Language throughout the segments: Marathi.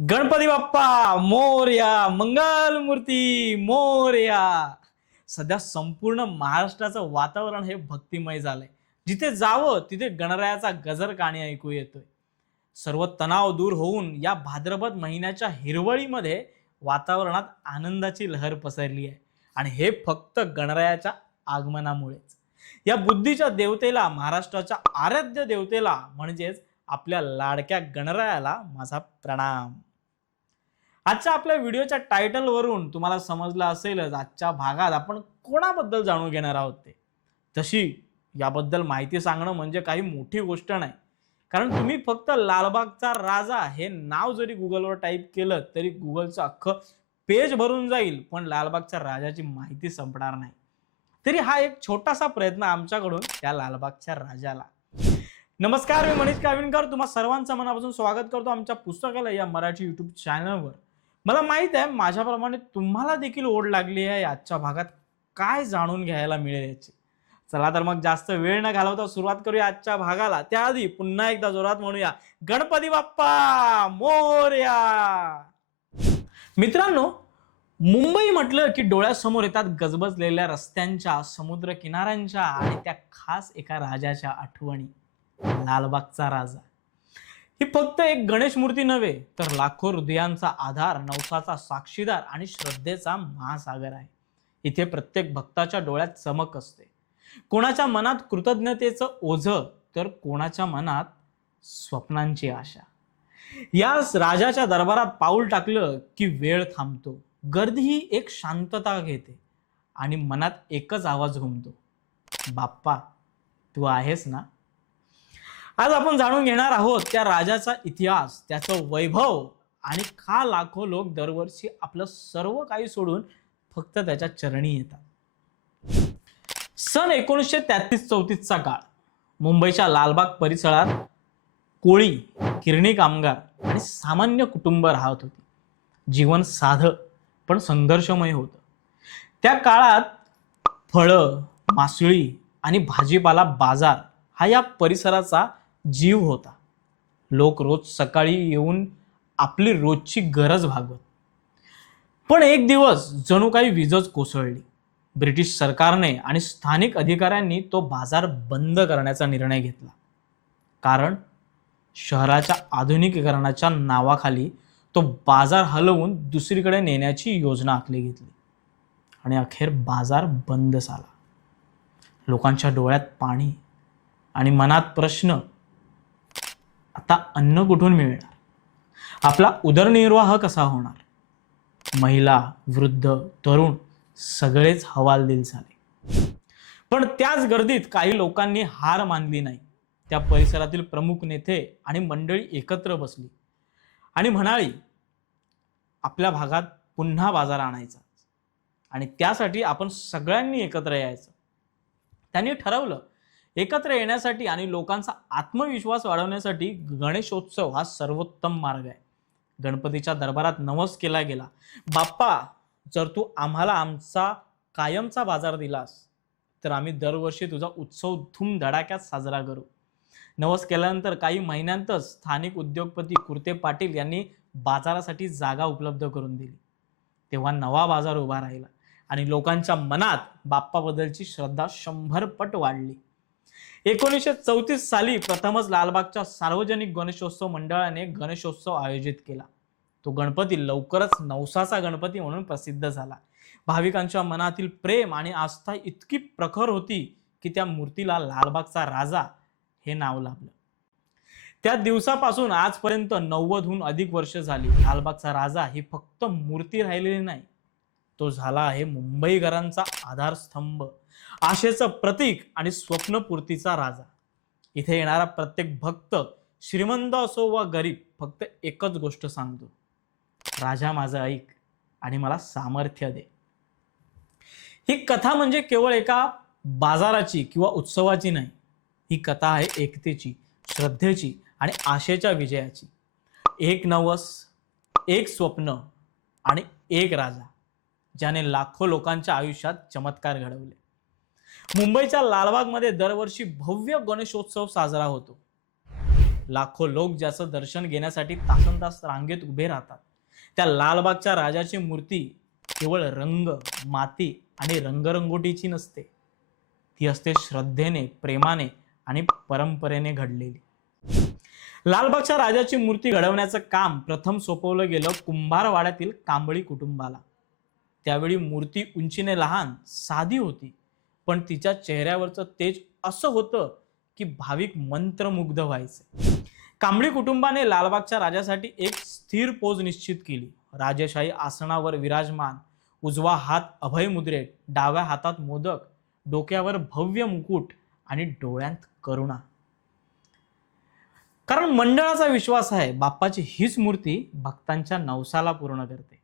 गणपती बाप्पा मोर्या मंगल मूर्ती मोरया. सध्या संपूर्ण महाराष्ट्राचं वातावरण हे भक्तिमय झालंय. जिथे जावं तिथे गणरायाचा गजर काणी ऐकू येतोय. सर्व तणाव दूर होऊन या भाद्रपद महिन्याच्या हिरवळीमध्ये वातावरणात आनंदाची लहर पसरली आहे. आणि हे फक्त गणरायाच्या आगमनामुळेच. या बुद्धीच्या देवतेला महाराष्ट्राच्या आराध्य देवतेला म्हणजेच आपल्या लाडक्या गणरायाला माझा प्रणाम. आजच्या आपल्या व्हिडिओच्या टायटल वरून तुम्हाला समजलं असेलच आजच्या भागात आपण कोणाबद्दल जाणून घेणार आहोत ते? तशी याबद्दल माहिती सांगणं म्हणजे काही मोठी गोष्ट नाही. कारण तुम्ही फक्त लालबागचा राजा हे नाव जरी गुगलवर टाईप केलं तरी गुगलचं अख्खं पेज भरून जाईल पण लालबागच्या राजाची माहिती संपणार नाही. तरी हा एक छोटासा प्रयत्न आमच्याकडून त्या लालबागच्या राजाला. नमस्कार मी मनीष काविणकर. तुम्हा सर्वांचं मनापासून स्वागत करतो आमच्या पुस्तकाला या मराठी युट्यूब चॅनलवर मला माहीत आहे माझ्याप्रमाणे तुम्हाला देखील ओढ लागली आहे आजच्या भागात. काय जाणून घ्यायला मिळेल याची? चला तर मग जास्त वेळ न घालवता सुरुवात करूया आजच्या भागाला. त्याआधी पुन्हा एकदा जोरात म्हणूया. गणपती बाप्पा! मोर्या! मित्रांनो मुंबई म्हटलं की डोळ्यासमोर येतात गजबजलेल्या रस्त्यांच्या समुद्र किनाऱ्यांच्या आणि त्या खास एका राजाच्या आठवणी. लालबागचा राजा. ही फक्त एक गणेश मूर्ती नव्हे तर लाखो हृदयांचा आधार नवसाचा साक्षीदार आणि श्रद्धेचा महासागर आहे. इथे प्रत्येक भक्ताच्या डोळ्यात चमक असते. कोणाच्या मनात कृतज्ञतेचं ओझं तर कोणाच्या मनात स्वप्नांची आशा. या राजाच्या दरबारात पाऊल टाकलं की वेळ थांबतो. गर्दी ही एक शांतता घेते आणि मनात एकच आवाज घुमतो. बाप्पा तू आहेस ना? आज आपण जाणून घेणार आहोत त्या राजाचा इतिहास त्याचं वैभव आणि का लाखो लोक दरवर्षी आपलं सर्व काही सोडून फक्त त्याच्या चरणी येतात. सन एकोणीसशे तेहतीस चौतीसचा काळ. मुंबईच्या लालबाग परिसरात कोळी किरणी कामगार आणि सामान्य कुटुंब राहत होती. जीवन साधं पण संघर्षमय होतं. त्या काळात फळं मासळी आणि भाजीपाला बाजार हा या परिसराचा जीव होता. लोक रोज सकाळी येऊन आपली रोजची गरज भागवत. पण एक दिवस जणू काही वीजच कोसळली. ब्रिटिश सरकारने आणि स्थानिक अधिकाऱ्यांनी तो बाजार बंद करण्याचा निर्णय घेतला. कारण शहराच्या आधुनिकीकरणाच्या नावाखाली तो बाजार हलवून दुसरीकडे नेण्याची योजना आखली घेतली आणि अखेर बाजार बंद झाला. लोकांच्या डोळ्यात पाणी आणि मनात प्रश्न आता अन्न कुठून मिळणार? आपला उदरनिर्वाह कसा होणार? महिला वृद्ध तरुण सगळेच हवालदिल झाले. पण त्याच गर्दीत काही लोकांनी हार मानली नाही. त्या परिसरातील प्रमुख नेते आणि मंडळी एकत्र बसली आणि म्हणाली आपल्या भागात पुन्हा बाजार आणायचा आणि त्यासाठी आपण सगळ्यांनी एकत्र यायचं. त्यांनी ठरवलं एकत्र येण्यासाठी आणि लोकांचा आत्मविश्वास वाढवण्यासाठी गणेशोत्सव हा सर्वोत्तम मार्ग आहे. गणपतीच्या दरबारात नवस केला गेला. बाप्पा जर तू आम्हाला आमचा कायमचा बाजार दिलास तर आम्ही दरवर्षी तुझा उत्सव धूमधडाक्यात साजरा करू. नवस केल्यानंतर काही महिन्यांतच स्थानिक उद्योगपती कुर्ते पाटील यांनी बाजारासाठी जागा उपलब्ध करून दिली. तेव्हा नवा बाजार उभा राहिला आणि लोकांच्या मनात बाप्पाबद्दलची श्रद्धा शंभर पट वाढली. एकोणीसशे चौतीस साली प्रथमच लालबागच्या सार्वजनिक गणेशोत्सव मंडळाने गणेशोत्सव आयोजित केला. तो गणपती लवकरच नवसाचा गणपती म्हणून प्रसिद्ध झाला. भाविकांच्या मनातील प्रेम आणि आस्था इतकी प्रखर होती की त्या मूर्तीला लालबागचा राजा हे नाव लाभलं. त्या दिवसापासून आजपर्यंत नव्वदहून अधिक वर्ष झाली. लालबागचा राजा ही फक्त मूर्ती राहिलेली नाही. तो झाला आहे मुंबईकरांचा आधारस्तंभ. आशेचं प्रतीक आणि स्वप्नपूर्तीचा राजा. इथे येणारा प्रत्येक भक्त श्रीमंत असो वा गरीब फक्त एकच गोष्ट सांगतो. राजा माझं ऐक आणि मला सामर्थ्य दे. ही कथा म्हणजे केवळ एका बाजाराची किंवा उत्सवाची नाही ही कथा आहे एकतेची श्रद्धेची आणि आशेच्या विजयाची. एक नवस एक स्वप्न आणि एक राजा ज्याने लाखो लोकांच्या आयुष्यात चमत्कार घडवले. मुंबईच्या लालबागमध्ये दरवर्षी भव्य गणेशोत्सव साजरा होतो. लाखो लोक ज्याचं दर्शन घेण्यासाठी तासन तास रांगेत उभे राहतात. त्या लालबागच्या राजाची मूर्ती केवळ रंग माती आणि रंगरंगोटीची नसते. ती असते श्रद्धेने प्रेमाने आणि परंपरेने घडलेली. लालबागच्या राजाची मूर्ती घडवण्याचं काम प्रथम सोपवलं गेलं कुंभारवाड्यातील कांबळी कुटुंबाला. त्यावेळी मूर्ती उंचीने लहान साधी होती. पण तिच्या चेहऱ्यावरचं तेज असं होतं की भाविक मंत्रमुग्ध व्हायचे. कांबळी कुटुंबाने लालबागच्या राजासाठी एक स्थिर पोज निश्चित केली. राजेशाही आसनावर विराजमान उजवा हात अभय मुद्रेत डाव्या हातात मोदक डोक्यावर भव्य मुकुट आणि डोळ्यांत करुणा. कारण मंडळाचा विश्वास आहे बाप्पाची हीच मूर्ती भक्तांच्या नवसाला पूर्ण करते.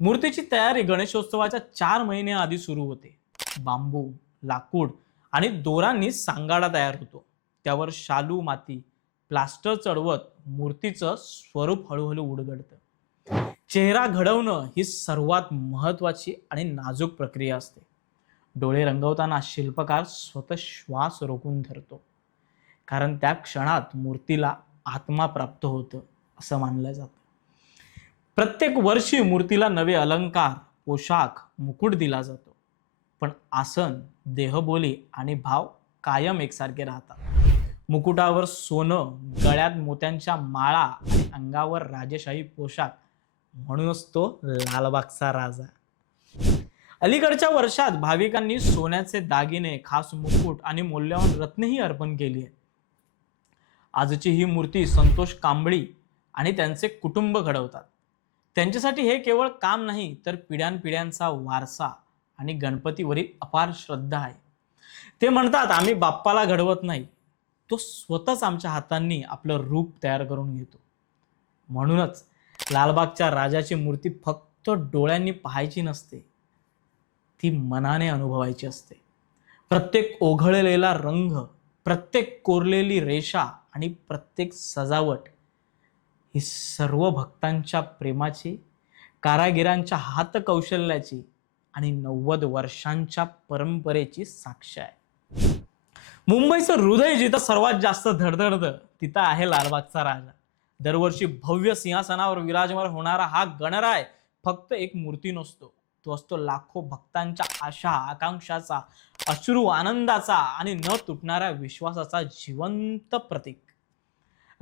मूर्तीची तयारी गणेशोत्सवाच्या चार महिने आधी सुरू होते. बांबू लाकूड आणि दोरांनी सांगाडा तयार होतो. त्यावर शालू माती प्लास्टर चढवत मूर्तीचं स्वरूप हळूहळू उडगडतं. चेहरा घडवणं ही सर्वात महत्वाची आणि नाजूक प्रक्रिया असते. डोळे रंगवताना शिल्पकार स्वतः श्वास रोखून धरतो. कारण त्या क्षणात मूर्तीला आत्मा प्राप्त होतं असं मानलं जातं. प्रत्येक वर्षी मूर्तीला नवे अलंकार पोशाख मुकुट दिला जातो. पण आसन देहबोली आणि भाव कायम एकसारखे राहतात. मुकुटावर सोनं गळ्यात मोत्यांच्या माळा आणि अंगावर राजेशाही पोशाख म्हणूनच तो लालबागचा राजा अलीकडच्या वर्षात भाविकांनी सोन्याचे दागिने खास मुकुट आणि मौल्यवान रत्नेही अर्पण केली आहे आजची ही मूर्ती संतोष कांबळी आणि त्यांचे कुटुंब घडवतात. त्यांच्यासाठी हे केवळ काम नाही तर पिढ्यानपिढ्यांचा वारसा. आणि गणपतीवरील अपार श्रद्धा आहे. ते म्हणतात आम्ही बाप्पाला घडवत नाही. तो स्वतःच आमच्या हातांनी आपलं रूप तयार करून घेतो. म्हणूनच लालबागच्या राजाची मूर्ती फक्त डोळ्यांनी पाहायची नसते ती मनाने अनुभवायची असते. प्रत्येक ओघळलेला रंग प्रत्येक कोरलेली रेषा आणि प्रत्येक सजावट ही सर्व भक्तांच्या प्रेमाची कारागिरांच्या हातकौशल्याची आणि नव्वद वर्षांच्या परंपरेची साक्ष आहे. मुंबईचं हृदय जिथं सर्वात जास्त धडधडतं तिथं आहे लालबागचा राजा. दरवर्षी भव्य सिंहासनावर विराजमान होणारा हा गणराय फक्त एक मूर्ती नसतो तो असतो लाखो भक्तांच्या आशा आकांक्षाचा अश्रू आनंदाचा आणि न तुटणाऱ्या विश्वासाचा जिवंत प्रतीक.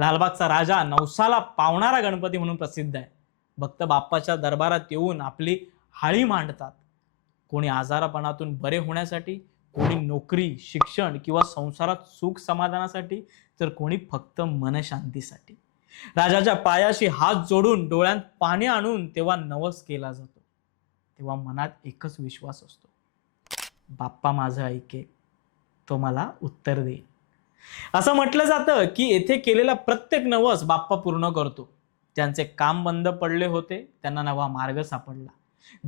लालबागचा राजा नवसाला पावणारा गणपती म्हणून प्रसिद्ध आहे. भक्त बाप्पाच्या दरबारात येऊन आपली हाळी मांडतात. कोणी आजारपणातून बरे होण्यासाठी कोणी नोकरी शिक्षण किंवा संसारात सुख समाधानासाठी तर कोणी फक्त मनशांतीसाठी. राजाच्या पायाशी हात जोडून डोळ्यात पाणी आणून तेव्हा नवस केला जातो. तेव्हा मनात एकच विश्वास असतो. बाप्पा माझं ऐके तो मला उत्तर देईल असं म्हटलं जातं की येथे केलेला प्रत्येक नवस बाप्पा पूर्ण करतो. ज्यांचे काम बंद पडले होते त्यांना नवा मार्ग सापडला.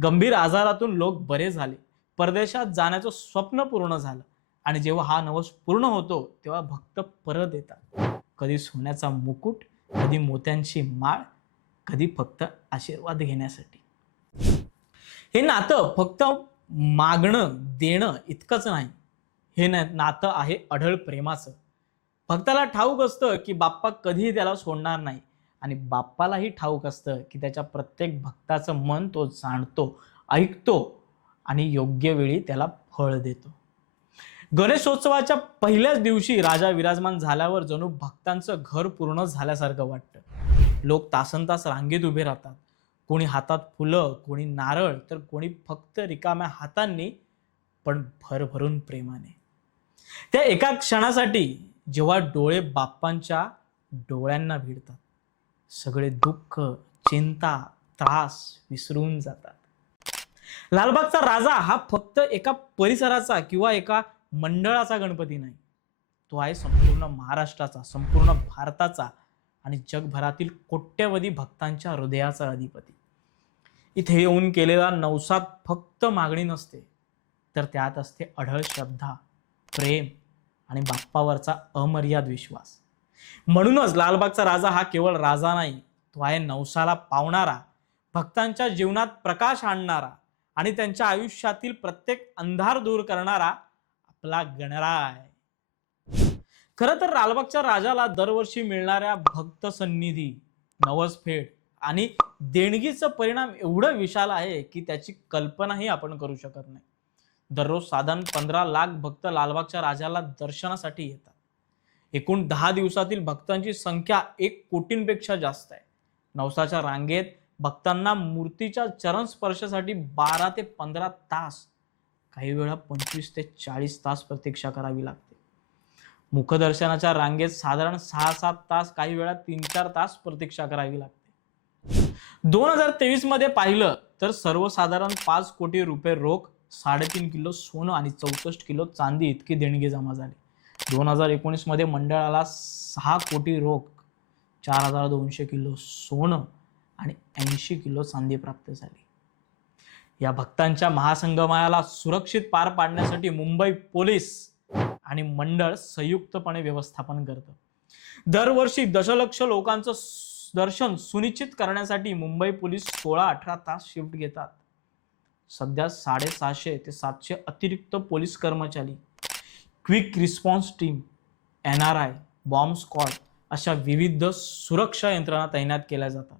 गंभीर आजारातून लोक बरे झाले. परदेशात जाण्याचं स्वप्न पूर्ण झालं. आणि जेव्हा हा नवस पूर्ण होतो तेव्हा भक्त परत येतात. कधी सोन्याचा मुकुट कधी मोत्यांची माळ कधी फक्त आशीर्वाद घेण्यासाठी. हे नातं फक्त मागणं देणं इतकंच नाही. हे नातं आहे अढळ प्रेमाचं. भक्ताला ठाऊक असतं की बाप्पा कधीही त्याला सोडणार नाही. आणि बाप्पालाही ठाऊक असतं की त्याच्या प्रत्येक भक्ताचं मन तो जाणतो ऐकतो आणि योग्य वेळी त्याला फळ देतो. गणेशोत्सवाच्या पहिल्याच दिवशी राजा विराजमान झाल्यावर जणू भक्तांचं घर पूर्ण झाल्यासारखं वाटतं. लोक तासन तास रांगेत उभे राहतात. कोणी हातात फुलं कोणी नारळ तर कोणी फक्त रिकाम्या हातांनी पण भरभरून प्रेमाने. त्या एका क्षणासाठी जेव्हा डोळे बाप्पांच्या डोळ्यांना भिडतात सगळे दुःख चिंता त्रास विसरून जातात. लालबागचा राजा हा फक्त एका परिसराचा किंवा एका मंडळाचा गणपती नाही. तो आहे संपूर्ण महाराष्ट्राचा संपूर्ण भारताचा आणि जगभरातील कोट्यवधी भक्तांच्या हृदयाचा अधिपती. इथे येऊन केलेला नवसात फक्त मागणी नसते तर त्यात असते अढळ श्रद्धा प्रेम आणि बाप्पावरचा अमर्याद विश्वास. म्हणूनच लालबागचा राजा हा केवळ राजा नाही तो आहे नवसाला पावणारा भक्तांच्या जीवनात प्रकाश आणणारा आणि त्यांच्या आयुष्यातील प्रत्येक अंधार दूर करणारा आपला गणराय. खरं तर लालबागच्या राजाला दरवर्षी मिळणाऱ्या भक्त सन्निधी नवसफेड आणि देणगीचं परिणाम एवढं विशाल आहे की त्याची कल्पनाही आपण करू शकत नाही. दररोज साधारण पंधरा लाख भक्त लालबागच्या राजाला दर्शनासाठी येतात. एकूण दहा दिवसातील भक्तांची संख्या एक कोटींपेक्षा जास्त आहे. नवसाच्या रांगेत भक्तांना मूर्तीच्या चरण स्पर्शासाठी बारा ते पंधरा तास काही वेळा पंचवीस ते चाळीस तास प्रतीक्षा करावी लागते. मुखदर्शनाच्या रांगेत साधारण सहा सात तास काही वेळा तीन चार तास प्रतीक्षा करावी लागते. दोन हजार तेवीसमध्ये पाहिलं तर सर्वसाधारण पाच कोटी रुपये रोख साडेतीन किलो सोनं आणि चौसष्ट किलो चांदी इतकी देणगी जमा झाली. दोन हजार एकोणीसमध्ये मंडळाला सहा कोटी रोख चार हजार दोनशे किलो सोनं आणि ऐंशी किलो चांदी प्राप्त झाली. या भक्तांच्या महासंगमाला सुरक्षित पार पाडण्यासाठी मुंबई पोलीस आणि मंडळ संयुक्तपणे व्यवस्थापन करतं. दरवर्षी दशलक्ष लोकांचं दर्शन सुनिश्चित करण्यासाठी मुंबई पोलीस सोळा अठरा तास शिफ्ट घेतात. सध्या साडेसहाशे ते सातशे अतिरिक्त पोलीस कर्मचारी quick response team N R I bomb squad अशा विविध सुरक्षा यंत्रणा तैनात केल्या जातात.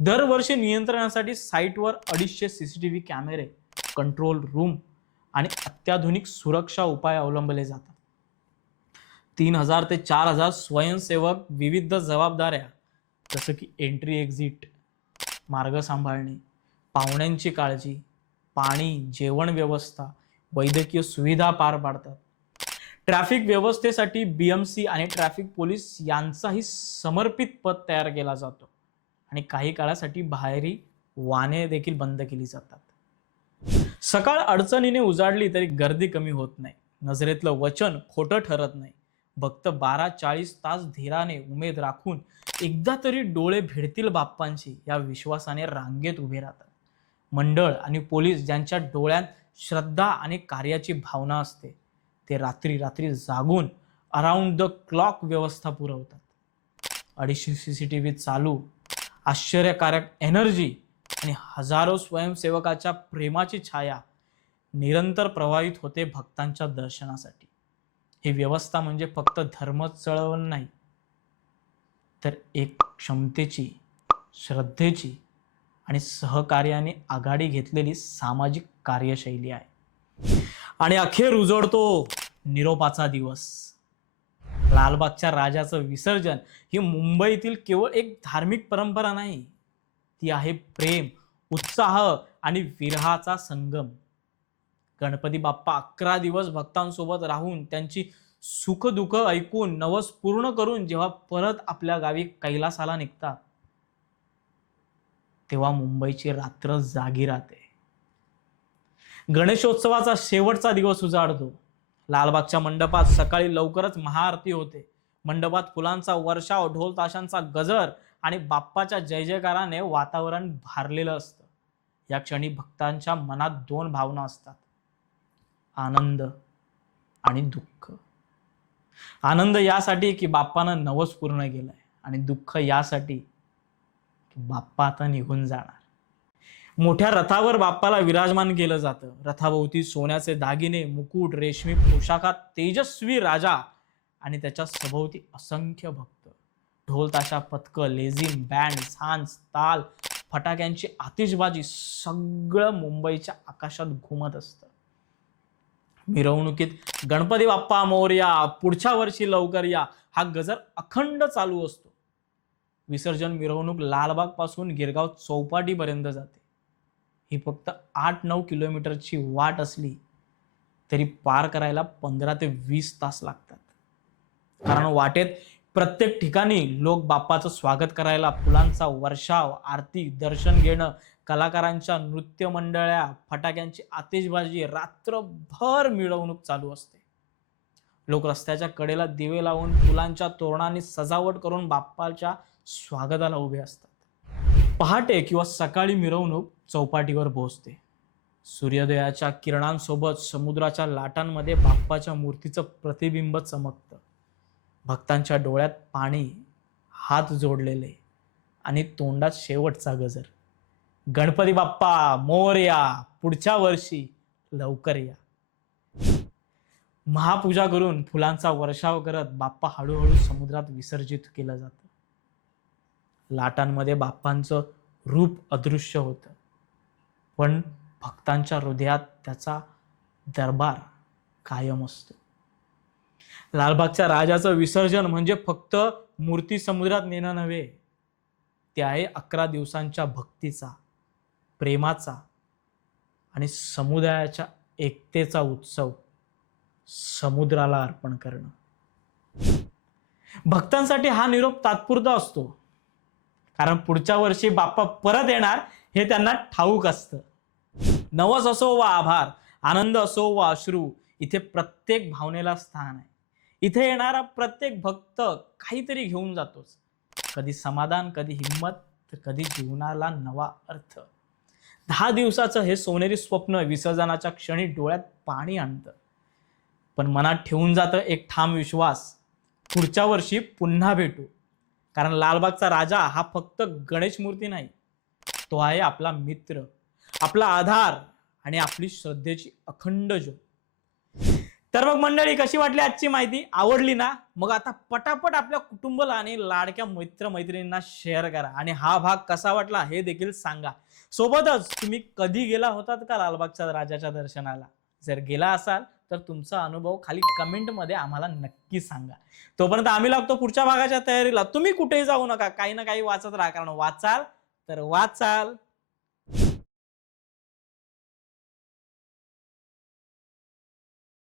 दरवर्षी नियंत्रणासाठी साईटवर अडीचशे सी सी टी व्ही कॅमेरे कंट्रोल रूम आणि अत्याधुनिक सुरक्षा उपाय अवलंबले जातात. तीन हजार ते चार हजार स्वयंसेवक विविध जबाबदाऱ्या जसं की एंट्री एक्झिट मार्ग सांभाळणे पाहुण्यांची काळजी पाणी जेवण व्यवस्था वैद्यकीय सुविधा पार पाडतात. ट्रॅफिक व्यवस्थेसाठी बीएमसी आणि ट्रॅफिक पोलीस यांचाही समर्पित पद तयार केला जातो. आणि काही काळासाठी बाहेरी वाहने देखील बंद केली जातात. सकाळ अडचणीने उजाडली तरी गर्दी कमी होत नाही. नजरेतलं वचन खोटं ठरत नाही. भक्त बारा चाळीस तास धीराने उमेद राखून एकदा तरी डोळे भिडतील बाप्पांशी या विश्वासाने रांगेत उभे राहतात. मंडळ आणि पोलीस ज्यांच्या डोळ्यात श्रद्धा आणि कार्याची भावना असते ते रात्री रात्री जागून अराउंड द क्लॉक व्यवस्था पुरवतात. अडीचशे सी सी टी व्ही चालू आश्चर्यकारक एनर्जी आणि हजारो स्वयंसेवकाच्या प्रेमाची छाया निरंतर प्रवाहित होते भक्तांच्या दर्शनासाठी. ही व्यवस्था म्हणजे फक्त धर्म चळवण नाही तर एक क्षमतेची श्रद्धेची आणि सहकार्याने आघाडी घेतलेली सामाजिक कार्यशैली आहे. आणि अखेर उजळतो निरोपाचा दिवस. लालबागच्या राजाचं विसर्जन ही मुंबईतील केवळ एक धार्मिक परंपरा नाही ती आहे प्रेम उत्साह आणि विरहाचा संगम. गणपती बाप्पा अकरा दिवस भक्तांसोबत राहून त्यांची सुखदुःख ऐकून नवस पूर्ण करून जेव्हा परत आपल्या गावी कैलासाला निघतात तेव्हा मुंबईची रात्र जागी राहते. गणेशोत्सवाचा शेवटचा दिवस उजाडतो. लालबागच्या मंडपात सकाळी लवकरच महाआरती होते. मंडपात फुलांचा वर्षाव ढोल ताशांचा गजर आणि बाप्पाच्या जय जयकाराने वातावरण भारलेलं असतं. या क्षणी भक्तांच्या मनात दोन भावना असतात. आनंद आणि दुःख. आनंद यासाठी की बाप्पानं नवस पूर्ण केलंय आणि दुःख यासाठी की बाप्पा आता निघून जाणार. मोठ्या रथावर बाप्पाला विराजमान केलं जातं. रथाभोवती सोन्याचे दागिने मुकुट रेशमी पोशाखात तेजस्वी राजा आणि त्याच्या सभोवती असंख्य भक्त. ढोल ताशा पथक लेझिम बँड झांज ताल फटाक्यांची आतिषबाजी सगळं मुंबईच्या आकाशात घुमत असतं. मिरवणुकीत गणपती बाप्पा मोर्या पुढच्या वर्षी लवकर या हा गजर अखंड चालू असतो. विसर्जन मिरवणूक लालबागपासून गिरगाव चौपाटीपर्यंत जाते. ही फक्त आठ नऊ किलोमीटरची वाट असली तरी पार करायला पंधरा ते वीस तास लागतात. कारण वाटेत प्रत्येक ठिकाणी लोक बाप्पाचं स्वागत करायला फुलांचा वर्षाव आरती दर्शन घेणं कलाकारांच्या नृत्य मंडळ्या फटाक्यांची आतिषबाजी रात्रभर मिळवणूक चालू असते. लोक रस्त्याच्या कडेला दिवे लावून फुलांच्या तोरणाने सजावट करून बाप्पाच्या स्वागताला उभे असतात. पहाटे किंवा सकाळी मिरवणूक चौपाटीवर पोहोचते. सूर्योदयाच्या किरणांसोबत समुद्राच्या लाटांमध्ये बाप्पाच्या मूर्तीचं प्रतिबिंब चमकतं. भक्तांच्या डोळ्यात पाणी हात जोडलेले आणि तोंडात शेवटचा गजर. गणपती बाप्पा मोरया पुढच्या वर्षी लवकर या. महापूजा करून फुलांचा वर्षाव करत बाप्पा हळूहळू समुद्रात विसर्जित केलं जातं. लाटांमध्ये बाप्पांचं रूप अदृश्य होतं. पण भक्तांच्या हृदयात त्याचा दरबार कायम असतो. लालबागच्या राजाचं विसर्जन म्हणजे फक्त मूर्ती समुद्रात नेणं नव्हे ते आहे अकरा दिवसांच्या भक्तीचा प्रेमाचा आणि समुदायाच्या एकतेचा उत्सव समुद्राला अर्पण करणं. भक्तांसाठी हा निरोप तात्पुरता असतो. कारण पुढच्या वर्षी बाप्पा परत येणार हे त्यांना ठाऊक असतं. नवस असो वा आभार आनंद असो वा अश्रू इथे प्रत्येक भावनेला स्थान आहे. इथे येणारा प्रत्येक भक्त काहीतरी घेऊन जातोच. कधी समाधान कधी हिंमत तर कधी जीवनाला नवा अर्थ. दहा दिवसाचं हे सोनेरी स्वप्न विसर्जनाच्या क्षणी डोळ्यात पाणी आणतं. पण मनात ठेवून जातं एक ठाम विश्वास. पुढच्या वर्षी पुन्हा भेटू. कारण लालबागचा राजा हा फक्त गणेश मूर्ती नाही तो आहे आपला मित्र आपला आधार आणि आपली श्रद्धेची अखंड ज्योत. तर मग मंडळी कशी वाटली आजची माहिती? आवडली ना? मग आता पटापट आपल्या कुटुंबाला आणि लाडक्या मित्र मैत्रिणींना शेअर करा. आणि हा भाग कसा वाटला हे देखील सांगा. सोबतच तुम्ही कधी गेला होतात का लालबागच्या राजाच्या दर्शनाला? जर गेला असाल तर तुमचा अनुभव खाली कमेंटमध्ये आम्हाला नक्की सांगा. तोपर्यंत आम्ही लागतो पुढच्या भागाच्या तयारीला. तुम्ही कुठेही जाऊ नका. काही ना काही वाचत राहा. कारण वाचाल तर वाचाल.